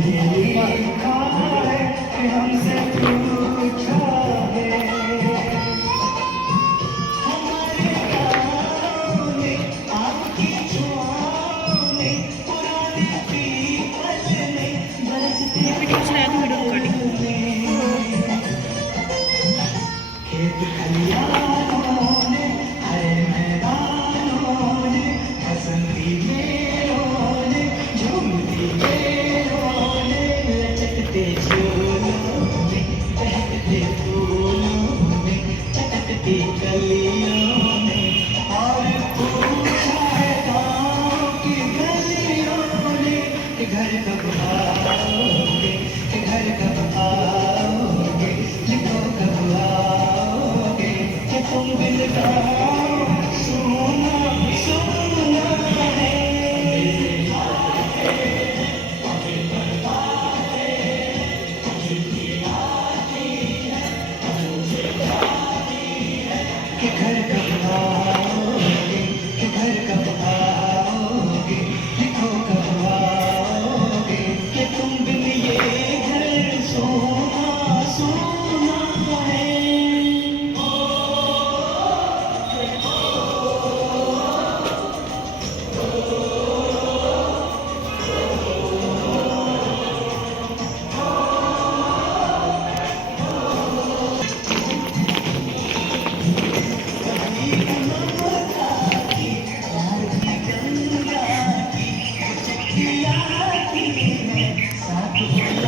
ये लिखा है कि हमसे पूछा है हमारे गाँव ने आपकी छुआओं ने पुराने पीपल ने बरसते वीडियो चलाया तो वीडियो रिकॉर्डिंग खेत खलियानों ने हरे मैदानों ने बसंती मेलों ने झूमती बेलों ने लचकते झूलों में बहकते फूलों में चटकती कलियों में और पूछा है गाँव की गलियों ने कि घर कब आओगे कि घर कब आओगे लिखो कब आओगे कि तुम बिन गाँव सुना सुना है कि घर कब आओगे कि घर कब आओगे लिखो कब आओगे कि तुम बिन ये घर सोना सोना है साथ